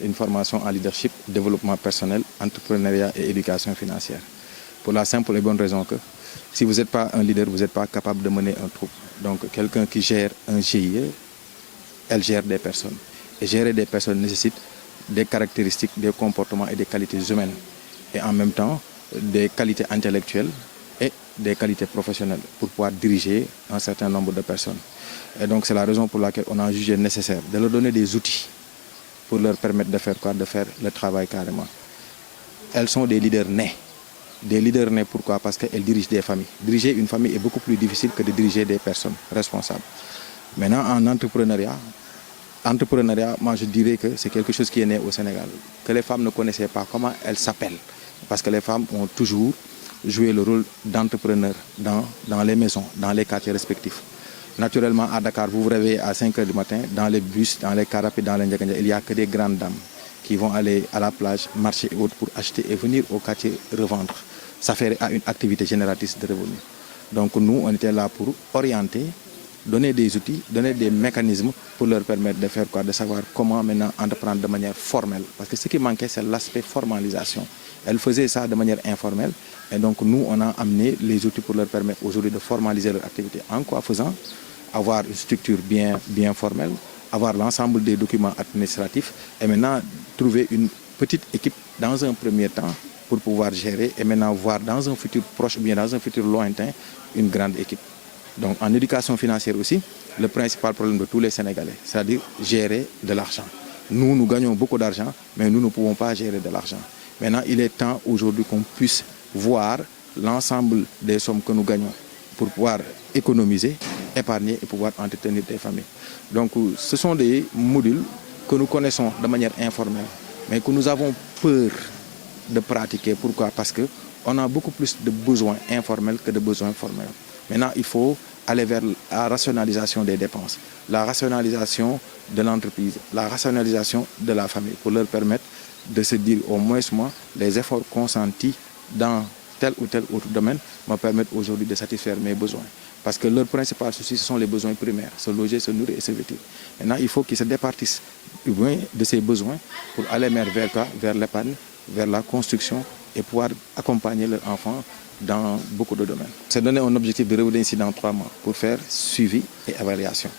Une formation en leadership, développement personnel, entrepreneuriat et éducation financière. Pour la simple et bonne raison que si vous n'êtes pas un leader, vous n'êtes pas capable de mener un troupe. Donc quelqu'un qui gère un GIE, elle gère des personnes. Et gérer des personnes nécessite des caractéristiques, des comportements et des qualités humaines. Et en même temps, des qualités intellectuelles et des qualités professionnelles pour pouvoir diriger un certain nombre de personnes. Et donc c'est la raison pour laquelle on a jugé nécessaire de leur donner des outils pour leur permettre de faire quoi? De faire le travail carrément. Elles sont des leaders nés. Des leaders nés, pourquoi? Parce qu'elles dirigent des familles. Diriger une famille est beaucoup plus difficile que de diriger des personnes responsables. Maintenant, en entrepreneuriat, moi je dirais que c'est quelque chose qui est né au Sénégal, que les femmes ne connaissaient pas comment elles s'appellent. Parce que les femmes ont toujours joué le rôle d'entrepreneur dans les maisons, dans les quartiers respectifs. Naturellement, à Dakar, vous vous réveillez à 5 h du matin, dans les bus, dans les cars rapides, dans les Ndiagandia, il n'y a que des grandes dames qui vont aller à la plage, marcher et autres pour acheter et venir au quartier revendre, s'affairer à une activité génératrice de revenus. Donc nous, on était là pour orienter, donner des outils, donner des mécanismes pour leur permettre de faire quoi? De savoir comment maintenant entreprendre de manière formelle. Parce que ce qui manquait, c'est l'aspect formalisation. Elles faisaient ça de manière informelle. Et donc nous, on a amené les outils pour leur permettre aujourd'hui de formaliser leur activité. En quoi faisant? Avoir une structure bien formelle, avoir l'ensemble des documents administratifs et maintenant trouver une petite équipe dans un premier temps pour pouvoir gérer et maintenant voir dans un futur proche ou bien dans un futur lointain une grande équipe. Donc en éducation financière aussi, le principal problème de tous les Sénégalais, c'est-à-dire gérer de l'argent. Nous gagnons beaucoup d'argent, mais nous ne pouvons pas gérer de l'argent. Maintenant, il est temps aujourd'hui qu'on puisse voir l'ensemble des sommes que nous gagnons pour pouvoir économiser, épargner et pouvoir entretenir des familles. Donc ce sont des modules que nous connaissons de manière informelle, mais que nous avons peur de pratiquer. Pourquoi? Parce qu'on a beaucoup plus de besoins informels que de besoins formels. Maintenant, il faut aller vers la rationalisation des dépenses, la rationalisation de l'entreprise, la rationalisation de la famille pour leur permettre de se dire au moins les efforts consentis dans tel ou tel autre domaine me permettent aujourd'hui de satisfaire mes besoins. Parce que leur principal souci, ce sont les besoins primaires, se loger, se nourrir et se vêtir. Maintenant, il faut qu'ils se départissent de ces besoins pour aller vers quoi? Vers l'épargne, vers la construction et pouvoir accompagner leurs enfants dans beaucoup de domaines. C'est donner un objectif de revenu ici dans 3 mois pour faire suivi et évaluation.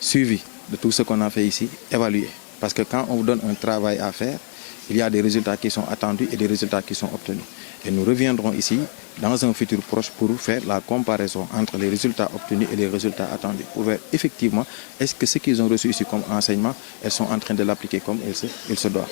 Suivi de tout ce qu'on a fait ici, évaluer. Parce que quand on vous donne un travail à faire, il y a des résultats qui sont attendus et des résultats qui sont obtenus. Et nous reviendrons ici dans un futur proche pour faire la comparaison entre les résultats obtenus et les résultats attendus. Pour voir effectivement, est-ce que ce qu'ils ont reçu ici comme enseignement, elles sont en train de l'appliquer comme il se doit.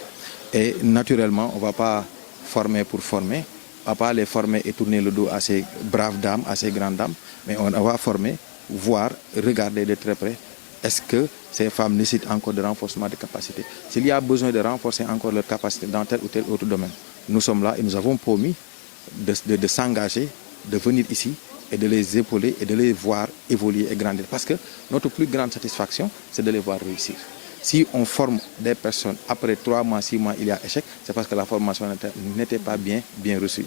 Et naturellement, on ne va pas former pour former, on ne va pas les former et tourner le dos à ces braves dames, à ces grandes dames, mais on va former, voir, regarder de très près. Est-ce que ces femmes nécessitent encore de renforcement de capacité? S'il y a besoin de renforcer encore leur capacité dans tel ou tel autre domaine, nous sommes là et nous avons promis de s'engager, de venir ici et de les épauler et de les voir évoluer et grandir. Parce que notre plus grande satisfaction, c'est de les voir réussir. Si on forme des personnes, après 3 mois, 6 mois, il y a échec, c'est parce que la formation n'était pas bien reçue.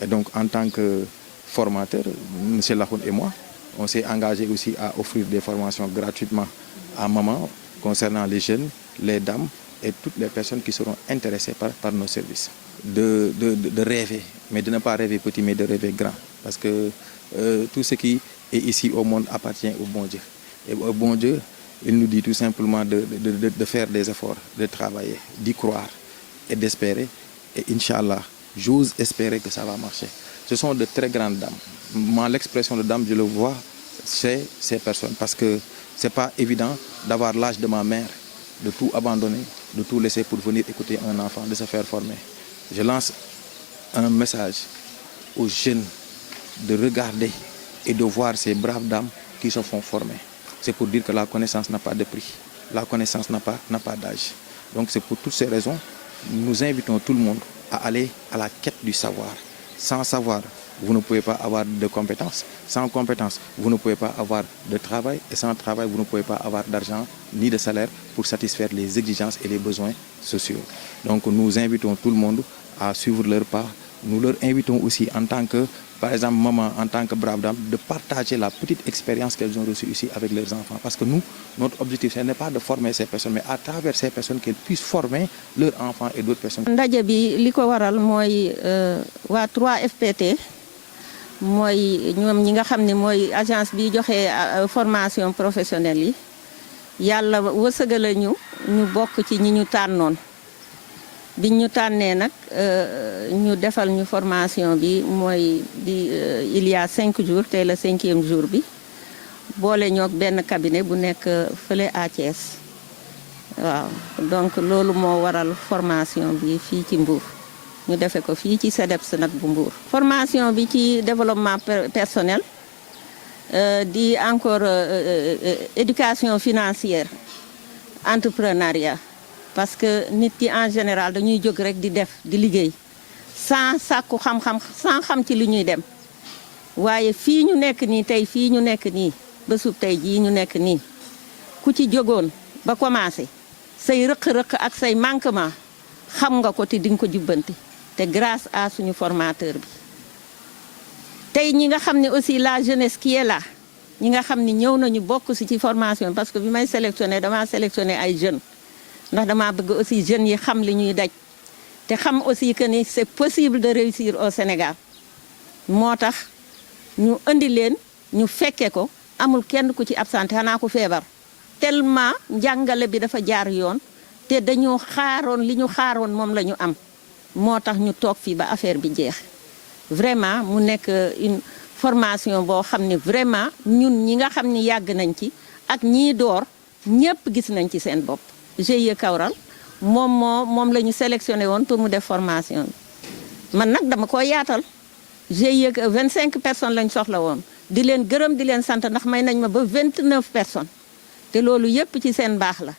Et donc, en tant que formateur, M. Lahoun et moi, on s'est engagé aussi à offrir des formations gratuitement à maman concernant les jeunes, les dames et toutes les personnes qui seront intéressées par nos services. De rêver, mais de ne pas rêver petit, mais de rêver grand. Parce que tout ce qui est ici au monde appartient au bon Dieu. Et au bon Dieu, il nous dit tout simplement de faire des efforts, de travailler, d'y croire et d'espérer. Et Inch'Allah, j'ose espérer que ça va marcher. Ce sont de très grandes dames. Moi, l'expression de dame, je le vois chez ces personnes. Parce que ce n'est pas évident d'avoir l'âge de ma mère, de tout abandonner, de tout laisser pour venir écouter un enfant, de se faire former. Je lance un message aux jeunes de regarder et de voir ces braves dames qui se font former. C'est pour dire que la connaissance n'a pas de prix. La connaissance n'a pas d'âge. Donc c'est pour toutes ces raisons, nous invitons tout le monde à aller à la quête du savoir. Sans savoir, vous ne pouvez pas avoir de compétences. Sans compétences, vous ne pouvez pas avoir de travail. Et sans travail, vous ne pouvez pas avoir d'argent ni de salaire pour satisfaire les exigences et les besoins sociaux. Donc nous invitons tout le monde à suivre leur pas, nous leur invitons aussi en tant que, par exemple, maman, en tant que brave dame, de partager la petite expérience qu'elles ont reçue ici avec leurs enfants. Parce que nous, notre objectif, ce n'est pas de former ces personnes, mais à travers ces personnes, qu'elles puissent former leurs enfants et d'autres personnes. ndaje bi li ko waral mooy waa 3FPT mooy ñoom ñi nga xam ne mooy agence bi joxe formation professionnelle yi yàlla wërsëgale ñu bokk ci ñi ñu tànnoon biñ ñu tànnee nag ñu defal ñu formation bi mooy il y a 5 jours tey le 5e jour bi boole ñoog benn cabinet bu nekk fële à Thiès waaw donc loolu moo waral formation bi fii ci Mbour ñu defee ko fii ci CEDEPS nag bu Mbour. formation bi ci développement personnel di encore éducation financière entrepreneuriat parce que nit ki en général dañuy jóg rek di def di liggéey sans sàkku xam-xam sans xam ci li ñuy dem waaye fii ñu nekk nii tey fii ñu nekk nii bésub tey jii ñu nekk nii ku ci jógoon ba commencé say rëq-rëq ak say manquement xam nga ko te di nga ko jubbanti te grâce à suñu formateur bi tey ñi nga xam ne aussi la jeunesse qui est là ñi nga xam ne ñëw nañu bokk si ci formation parce que bi may sélectionné damaa sélectionné ay jeunes ndax damaa bëgg aussi jeunes yi xam li ñuy daj te xam aussi que ni c'est possible de réussir au Sénégal moo tax ñu indi leen ñu fekke ko amul kenn ku ci absenté xanaa ku feebar tellement njàngale bi dafa jaar yoon te dañoo xaaroon li ñu xaaroon moom la ñu am moo tax ñu toog fii ba affaire bi jeex vraiment mu nekk une formation boo xam ne vraiment ñun ñi nga xam ni yàgg nañ ci ak ñii door ñëpp gis nañ ci seen bopp. GIE Kawral moom la ñu sélectionné woon pour mu def formation bi man nag dama ko yaatal GIE 25 personnes lañ soxla woon di leen gërëm di leen sant ndax may nañ ma ba 29 personnes te loolu yëpp ci seen baax la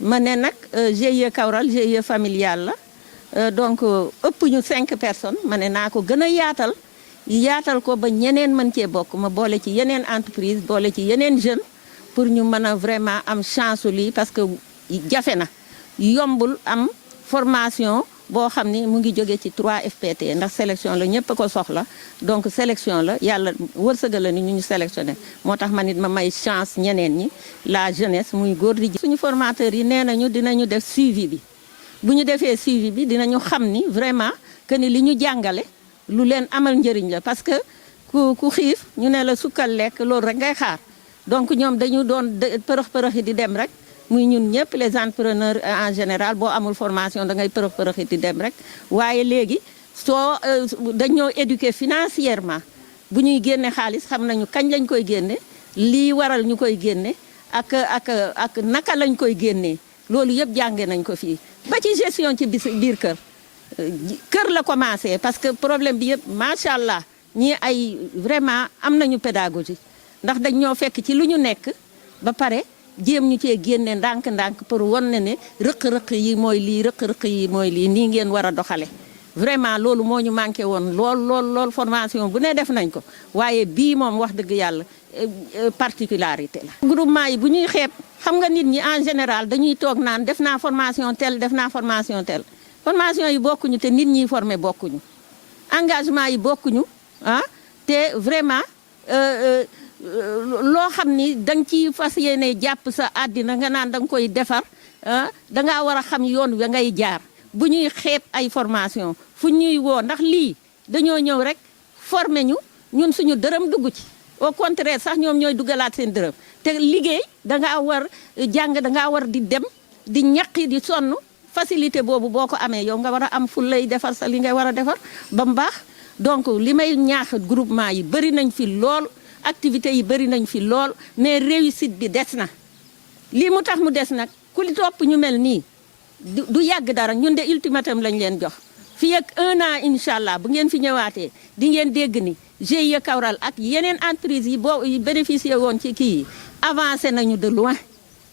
ma ne nag GIE Kawral GIE familial la donc ëpp ñu 5 personnes ma ne naa ko gën a yaatal ko ba ñeneen mën cee bokk ma boole ci yeneen entreprise boole ci yeneen jeunes pour ñu mën a vraiment am chance lii parce que jafe na yombul am formation boo xam ni mu ngi jóge ci 3FPT ndax sélection la ñëpp a ko soxla donc sélection la yàlla wërsëgal la ni ñu sélectionné moo tax man it ma may chance ñeneen ñi la jeunesse muy góor di suñu formateurs yi nee nañu dinañu def suivi bi bu ñu defee suivi bi dinañu xam ni vraiment que ni li ñu jàngale lu leen amal njëriñ la parce que ku xiif ñu ne la sukkal lekk loolu rek ngay xaar donc ñoom dañu doon përëx-përëxi di dem rek muy ñun ñëpp les entrepreneurs en général boo amul formation da ngay përëx-përëxi di dem rek waaye léegi soo dañoo éduquer financièrement bu ñuy génne xaalis xam nañu kañ lañ koy génne lii waral ñu koy génne ak naka lañ koy génnee loolu yëpp jànge nañ ko fii ba ci gestion ci biir kër la commencé parce que problème bi yëpp macha allah ñii ay vraiment am nañu pédagogie ndax dañ ñoo fekk ci lu ñu nekk ba pare jéem ñu cee génne ndànk-ndànk pour wan ne rëq-rëq yi mooy lii rëq-rëq yi mooy lii nii ngeen war a doxale vraiment loolu moo ñu manqué woon lool formation bu ne def nañ ko waaye bii moom wax dëgg yàlla particularité la. groupement yi bu ñuy xeeb xam nga nit ñi en général dañuy toog naan def naa formation tel formation yi bokkuñu te nit ñi formé bokkuñu engagement yi bokkuñu te vraiment loo xam ni da nga ciy fas yéene jàpp sa àddina nga naan da nga koy defar dangaa war a xam yoon wi ngay jaar bu ñuy xeeb ay formation fu ñuy woo ndax lii dañoo ñëw rek formé ñu ñun suñu dërëm dugg ci au contraire sax ñoom ñooy duggalaat seen dërëm te liggéey dangaa war jàng dangaa war di dem di ñaqi di sonn facilité boobu boo ko amee yow nga war a am fu lay defar sa li ngay war a defar ba mu baax donc li may ñaax groupement yi bëri nañ fi lool activités yi bëri nañ fi lool mais réussite bi des na lii mu tax mu des nag ku li topp ñu mel nii du yàgg dara ñun de ultimatum lañ leen jox fii ak 1 an incha allah bu ngeen fi ñëwaatee di ngeen dégg ni GIE Kawral ak yeneen entreprise yi bénéficié woon ci kii yi avancé nañu de loin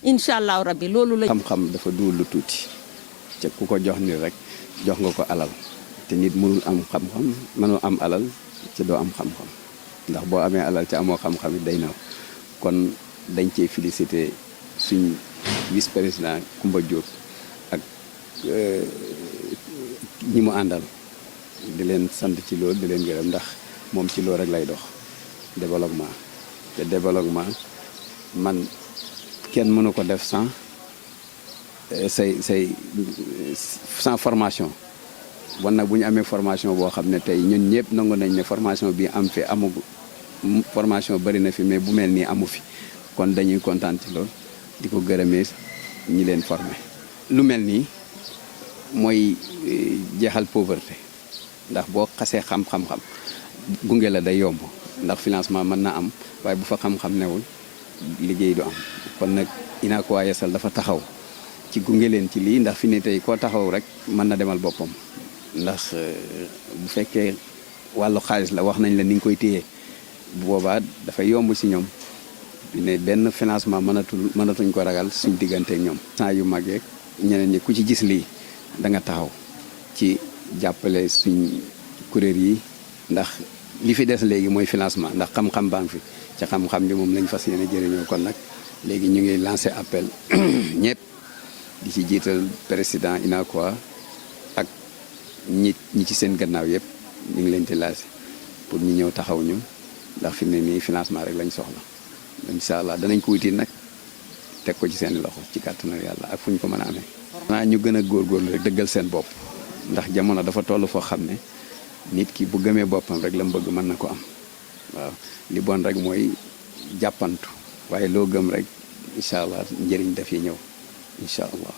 incha allah rabbi loolu la. xam-xam dafa duul lu tuuti te ku ko jox ni rek jox nga ko alal te nit mënul am xam-xam mënul am alal ci doo am xam-xam ndax boo amee alal ci amoo xam-xam it day naw kon dañ cee félicité suñ vice président Koumba Diop ak ñi mu àndal di leen sant ci loolu di leen gërëm ndax moom ci loolu rek lay dox développement te développement man kenn mënu ko def sans sans formation bon nag bu ñu amee formation boo xam ne tey ñun ñëpp nangu nañ ne formation bi am fi amu formation bari na fi mais bu mel nii amu fi kon dañuy kontaan ci loolu di ko gërëmee ñi leen formé lu mel nii mooy jeexal pauvreté ndax boo xasee xam-xam-xam gunge la day yomb ndax financement mën na am waaye bu fa xam-xam newul liggéey du am kon nag UNACOIS Yessal dafa taxaw ci gunge leen ci lii ndax fi ne tey koo taxaw rek mën na demal boppam ndax bu fekkee wàllu xaalis la wax nañ la ni nga koy téye bu boobaa dafay yomb si ñoom ne benn financement mënatuñ ko ragal suñ digganteek ñoom sant yu mag yeeg ñeneen ñi ku ci gis lii da nga taxaw ci jàppale suñ kuréel yi ndax li fi des léegi mooy financement ndax xam-xam baa ngi fi ca xam-xam bi moom lañ fas yéene jëriñoo kon nag léegi ñu ngi lancé appel ñëpp di ci jiital président UNACOIS ak ñi ci seen gannaaw yëpp ñu ngi leen di lancé pour ñu ñëw taxaw ñu ndax fi mu ne nii financement rek lañ soxla incha allah danañ ko wuti nag teg ko ci seen loxo ci kàttanu yàlla ak fu ñu ko mën a amee. naa ñu gën a góorgóorlu rek dëggal seen bopp ndax jamono dafa toll foo xam ne nit ki bu gëmee boppam rek la mu bëgg mën na ko am waaw li bon rek mooy jàppantu waaye loo gëm rek incha allah njëriñ daf yi ñëw incha allah.